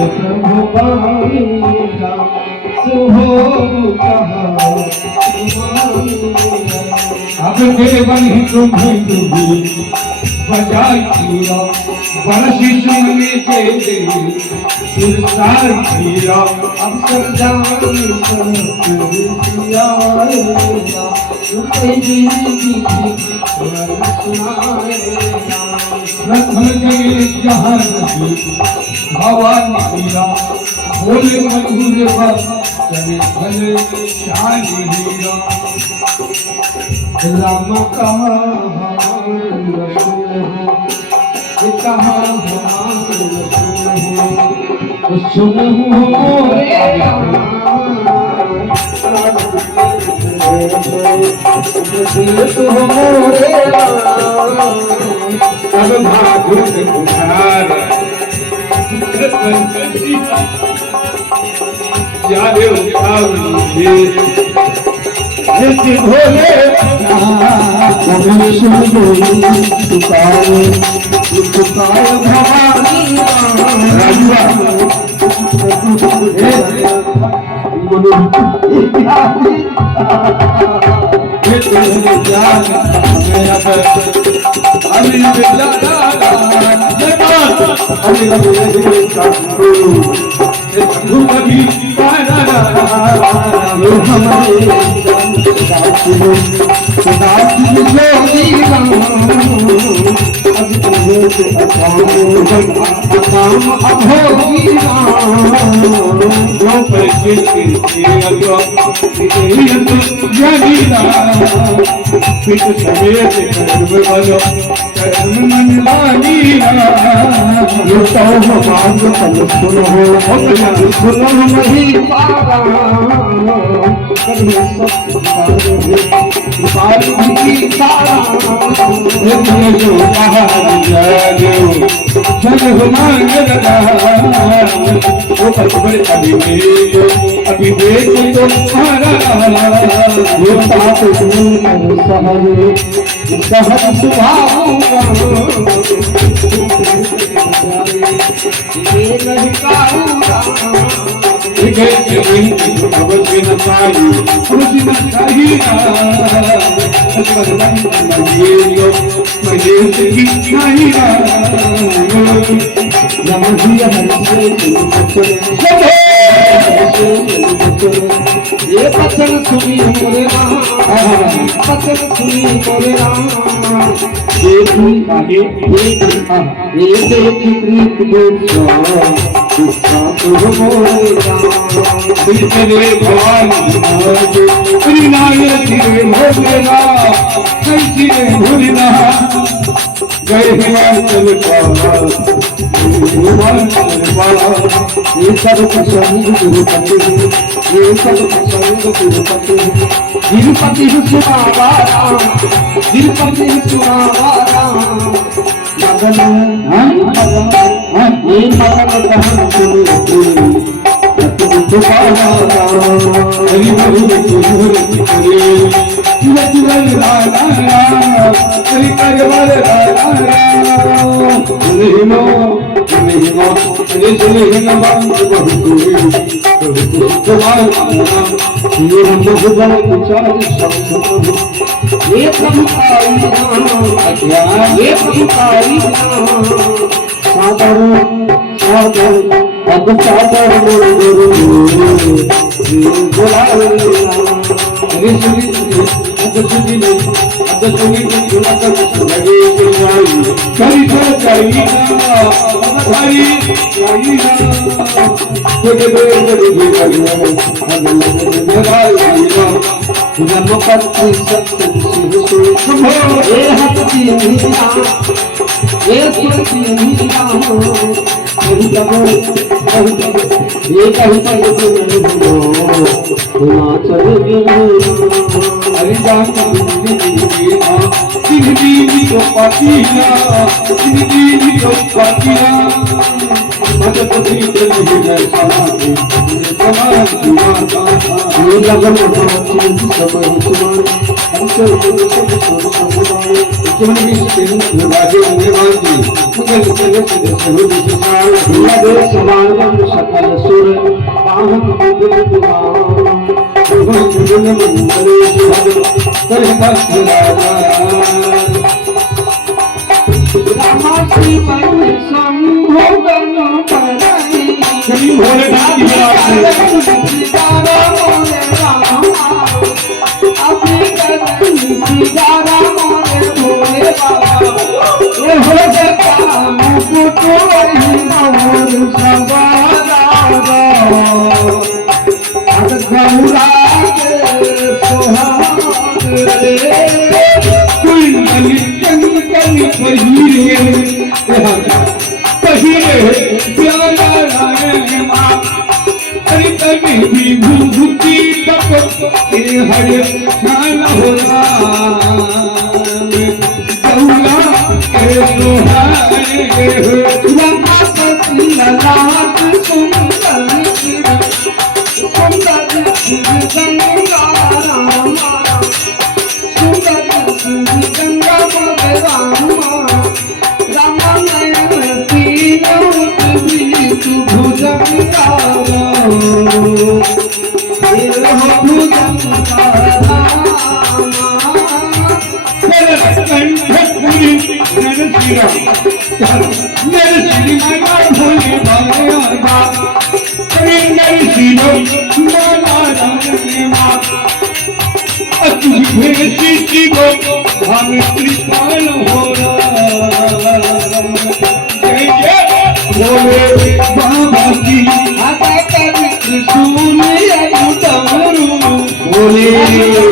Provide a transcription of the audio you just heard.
प्रभु पाएगा सुभोग कहा अब देवन ही तुम्हें बजाइया बरसी सुनने के लिए सुरसार किया अब सब जान प्रथम गए जहाँ नदी भवानी हीरा बोले मधुर चले भले शाही हीरा राम कहा कहा सुनो अब भागुत कुमार यारे उठावे भोले पुकार भवानी अभी देखो तो ये पचन सुनी मोरे राम पचन सुनी मोरे राम देखी आगे ये देखी प्रीत देखो मोरे राम तेरे भवानी प्रिनाय तेरे मोरे राम कैसी भूलना गए चल ये सब पसंद गुरुपति ये सब पसंद गुरुपति तिरुपति सुनावारा तिरुपति सुनावारा मगन ये मगन कहन सुनी हरि हरि हरि हरि करवाले लगन भावची समय सुमान हमसे सब समुदाय जीवन की स्थिति राजे निर्माणी मुझे चले चले सभी विचार लगे समाज सकल सुर पावन विद्युत पुराण जीवन मंगल सुभग करे भक्त रामा श्री मन संभोगन पराई कभी भोलेनाथ की बोले